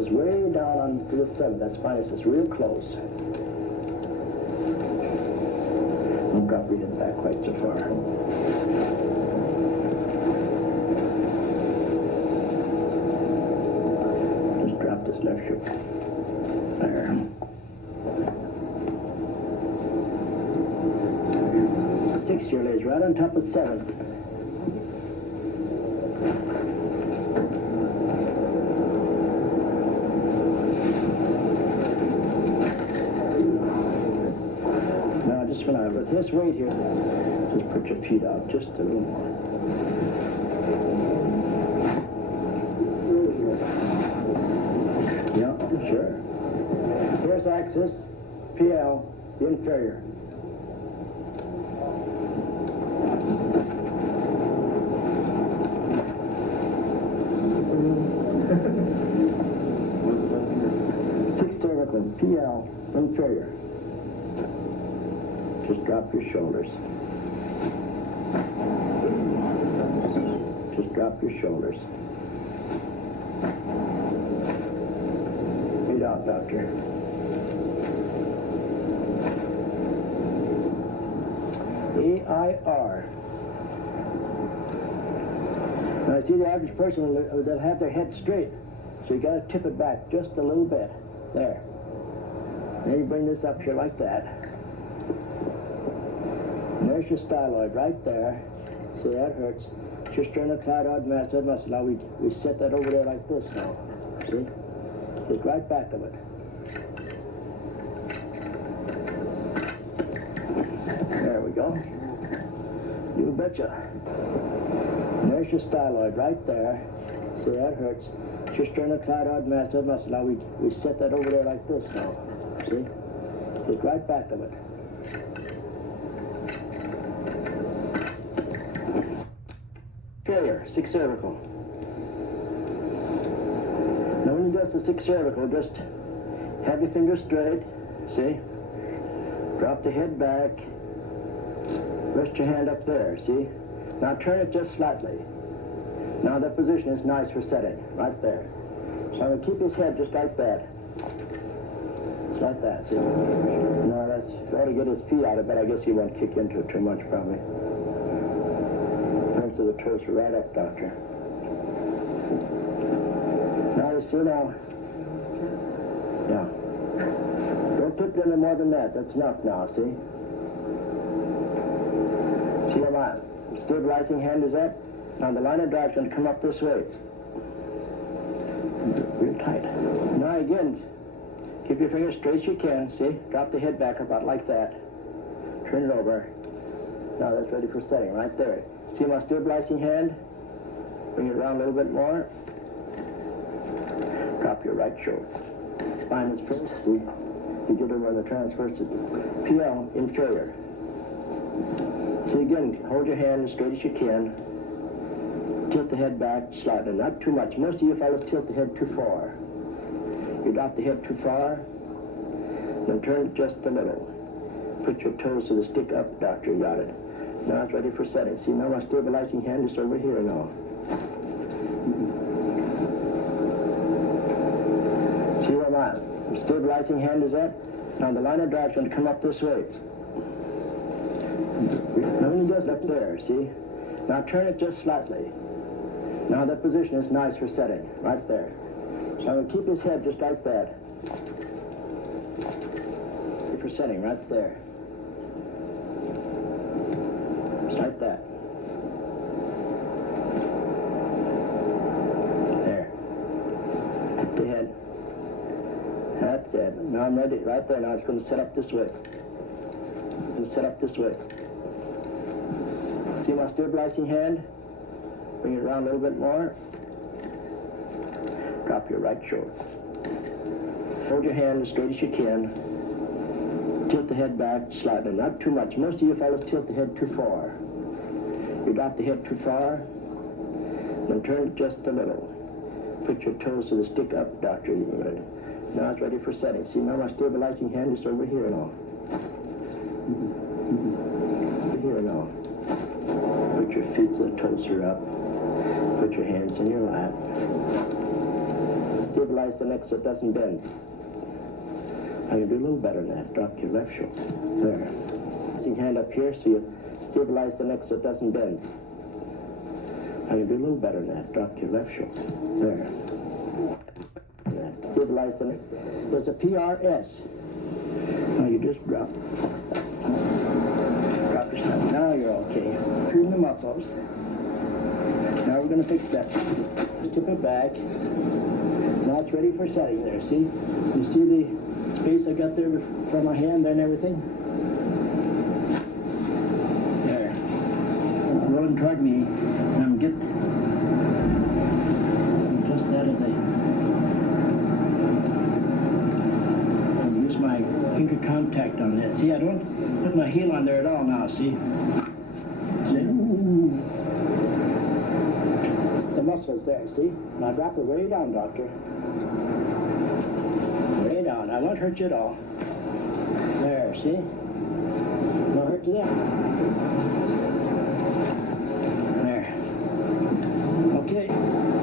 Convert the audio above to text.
is way down on to the 7th. That spinous is real close. Don't drop your head back quite so far. Just drop this left shoulder. There. 6th year lays right on top of 7th. Now just when with this weight here, just put your feet out just a little more. Yeah, sure. Here's axis, PL, the inferior. PL, inferior. Just drop your shoulders. Just drop your shoulders. Feet out, doctor. AIR. Now, I see the average person, they'll have their head straight, so you got to tip it back just a little bit. There. Then you bring this up here like that. And there's your styloid right there. See, that hurts. It's your sternocleidoid mastoid muscle. Now we set that over there like this now. See? Just right back of it. There we go. You betcha. And there's your styloid right there. See, that hurts. It's your sternocleidoid mastoid muscle. Now we set that over there like this now. See? Just right back of it. Failure, 6th cervical. Now when you adjust the 6th cervical, just have your fingers straight. See? Drop the head back. Rest your hand up there, see? Now turn it just slightly. Now that position is nice for setting, right there. So I'm going to keep his head just like that. Just like that, see? Now that's, ought to get his feet out of it, I guess he won't kick into it too much, probably. Turns to the toes right up, doctor. Now you see now. Yeah. Don't tip it any more than that. That's enough now, see? See where my stabilizing hand is at? Now the line of drive is going to come up this way. Real tight. Now again, keep your fingers straight as you can, see? Drop the head back about like that. Turn it over. Now that's ready for setting, right there. See my stabilizing hand? Bring it around a little bit more. Drop your right shoulder. Spine is first, see? You get over on the transverse. PL, inferior. See again, hold your hand as straight as you can. Tilt the head back slightly, not too much. Most of you fellows tilt the head too far. You drop the head too far, then turn it just a little. Put your toes to the stick up, doctor, you got it. Now it's ready for setting. See, now my stabilizing hand is over here now. See where my stabilizing hand is at? Now the line of drive is going to come up this way. Now when he goes up there, see? Now turn it just slightly. Now that position is nice for setting, right there. So I'm going to keep his head just like that. For setting, right there. Just like that. There. Tip the head. That's it. Now I'm ready, right there. Now it's going to set up this way. It's going to set up this way. See my stabilizing hand? Bring it around a little bit more. Drop your right shoulder. Hold your hand as straight as you can. Tilt the head back slightly, not too much. Most of you fellows tilt the head too far. You drop the head too far, then turn it just a little. Put your toes to the stick up, doctor. Now it's ready for setting. See, now my stabilizing hand is over here now. Here now. Put your feet so the toes are up. Put your hands in your lap. Stabilize the neck so it doesn't bend. I can do a little better than that. Drop your left shoulder. There. Your hand up here so you stabilize the neck so it doesn't bend. I can do a little better than that. Drop your left shoulder. There. That. Stabilize the neck. There's a PRS. Now you just drop. Drop your stuff. Now you're okay. Turn the muscles. Now we're going to fix that. Tip it back. Now it's ready for setting there, see? You see the space I got there from my hand there and everything? There. Rolling toward me. And I'm just out of the... I'll use my finger contact on that. See, I don't put my heel on there at all now, see? The muscles there, see? Now drop it way down, doctor. Way down. I won't hurt you at all. There, see? No hurt to that.